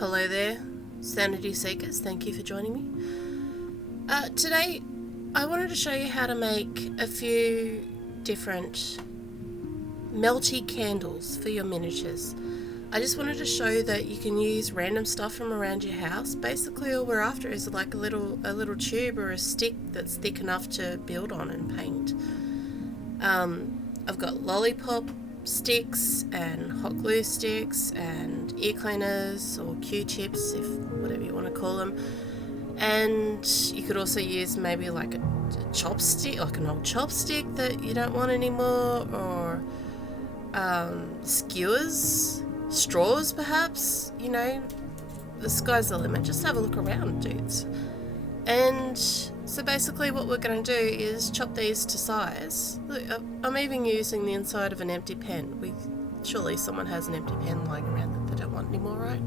Hello there, Sanity Seekers, thank you for joining me. Today I wanted to show you how to make a few different melty candles for your miniatures. I just wanted to show that you can use random stuff from around your house. Basically all we're after is like a little tube or a stick that's thick enough to build on and paint. I've got lollipop sticks and hot glue sticks and ear cleaners or Q-tips, if whatever you want to call them, and you could also use maybe like a chopstick, like an old chopstick that you don't want anymore, or skewers, straws perhaps. You know, the sky's the limit. Just have a look around, dudes. And so basically what we're going to do is chop these to size. Look, I'm even using the inside of an empty pen. Surely someone has an empty pen lying around that they don't want anymore, right?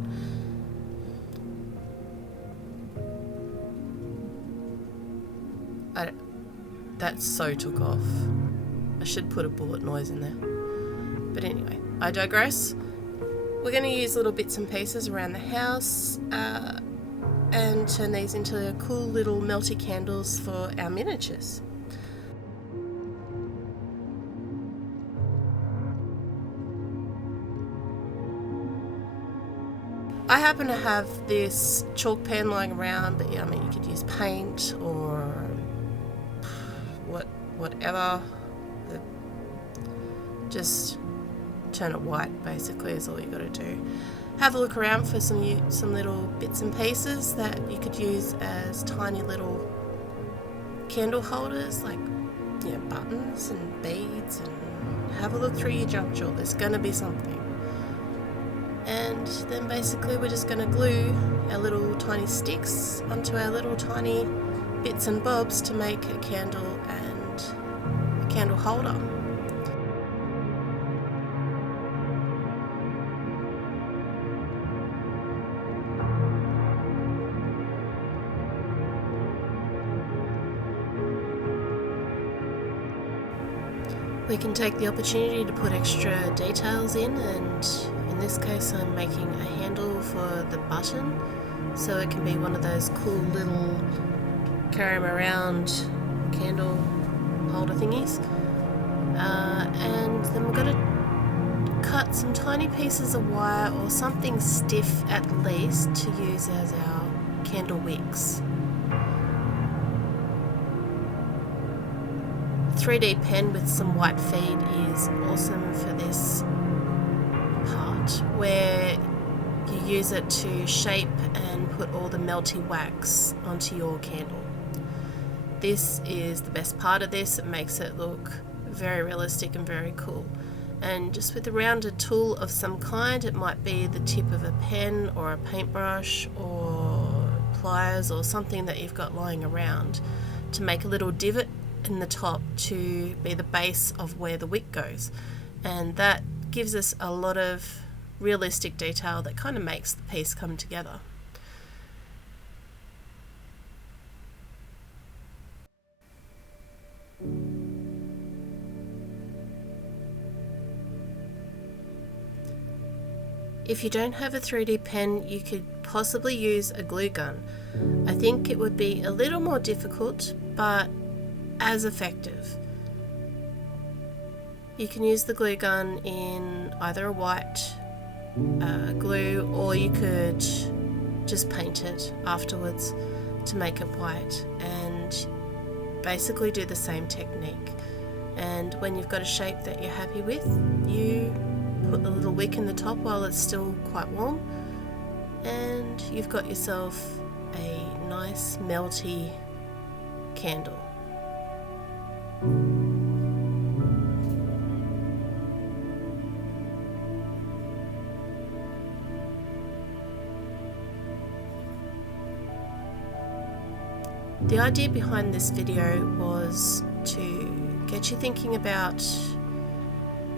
That so took off. I should put a bullet noise in there. But anyway, I digress. We're going to use little bits and pieces around the house and turn these into cool little melty candles for our miniatures. I happen to have this chalk pen lying around, but yeah, I mean, you could use paint or whatever. Just turn it white, basically, is all you got to do. Have a look around for some little bits and pieces that you could use as tiny little candle holders, like buttons and beads, and have a look through your junk drawer. There's going to be something. And then basically we're just going to glue our little tiny sticks onto our little tiny bits and bobs to make a candle and a candle holder. We can take the opportunity to put extra details in, and in this case I'm making a handle for the button, so it can be one of those cool little carry 'em around candle holder thingies. And then we're going to cut some tiny pieces of wire or something stiff at least to use as our candle wicks. 3D pen with some white feed is awesome for this part, where you use it to shape and put all the melty wax onto your candle. This is the best part of this. It makes it look very realistic and very cool. And just with a rounded tool of some kind, it might be the tip of a pen or a paintbrush or pliers or something that you've got lying around, to make a little divot in the top to be the base of where the wick goes, and that gives us a lot of realistic detail that kind of makes the piece come together. If you don't have a 3D pen, you could possibly use a glue gun. I think it would be a little more difficult, but as effective. You can use the glue gun in either a white glue, or you could just paint it afterwards to make it white, and basically do the same technique. And when you've got a shape that you're happy with, you put the little wick in the top while it's still quite warm, and you've got yourself a nice melty candle. The idea behind this video was to get you thinking about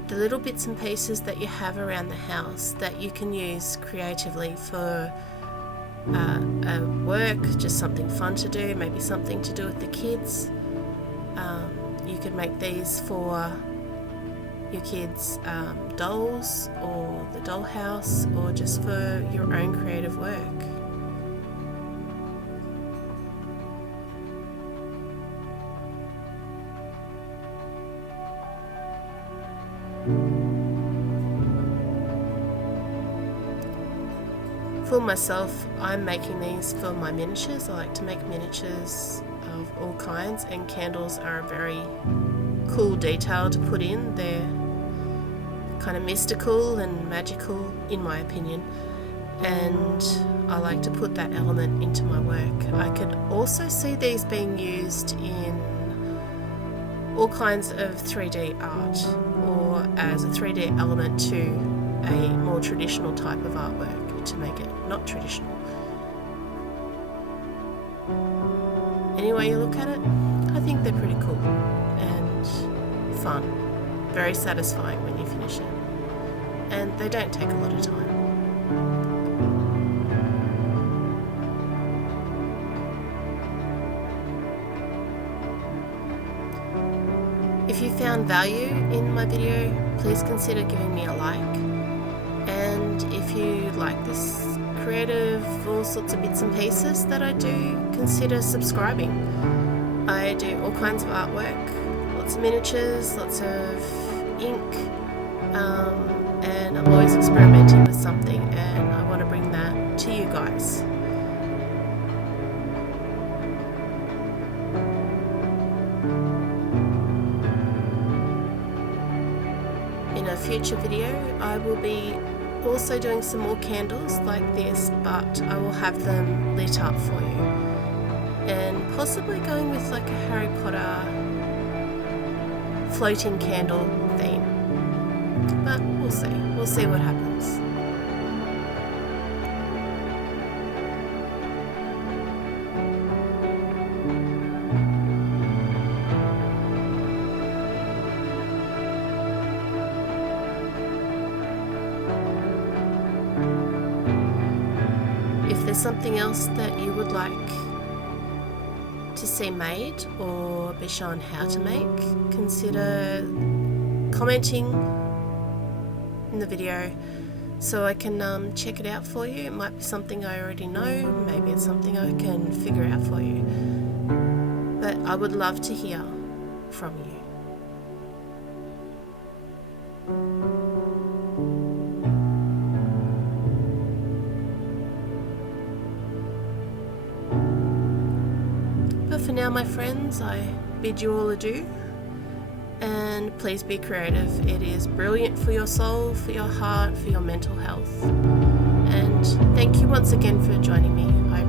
the little bits and pieces that you have around the house that you can use creatively for work, just something fun to do, maybe something to do with the kids. You could make these for your kids' dolls or the dollhouse, or just for your own creative work. For myself, I'm making these for my miniatures. I like to make miniatures of all kinds, and candles are a very cool detail to put in. They're kind of mystical and magical in my opinion, and I like to put that element into my work. I could also see these being used in all kinds of 3D art, or as a 3D element to a more traditional type of artwork, to make it not traditional. Any way you look at it, I think they're pretty cool and fun. Very satisfying when you finish it. And they don't take a lot of time. If you found value in my video, please consider giving me a like. And if you like this creative, all sorts of bits and pieces that I do, consider subscribing. I do all kinds of artwork, lots of miniatures, lots of ink, and I'm always experimenting with something, and I want to bring that to you guys. In a future video, I will be also doing some more candles like this, but I will have them lit up for you, and possibly going with like a Harry Potter floating candle theme, but we'll see what happens. If there's something else that you would like to see made or be shown how to make, consider commenting in the video so I can check it out for you. It might be something I already know, maybe it's something I can figure out for you, but I would love to hear from you. But for now, my friends, I bid you all adieu, and please be creative. It is brilliant for your soul, for your heart, for your mental health. And thank you once again for joining me. I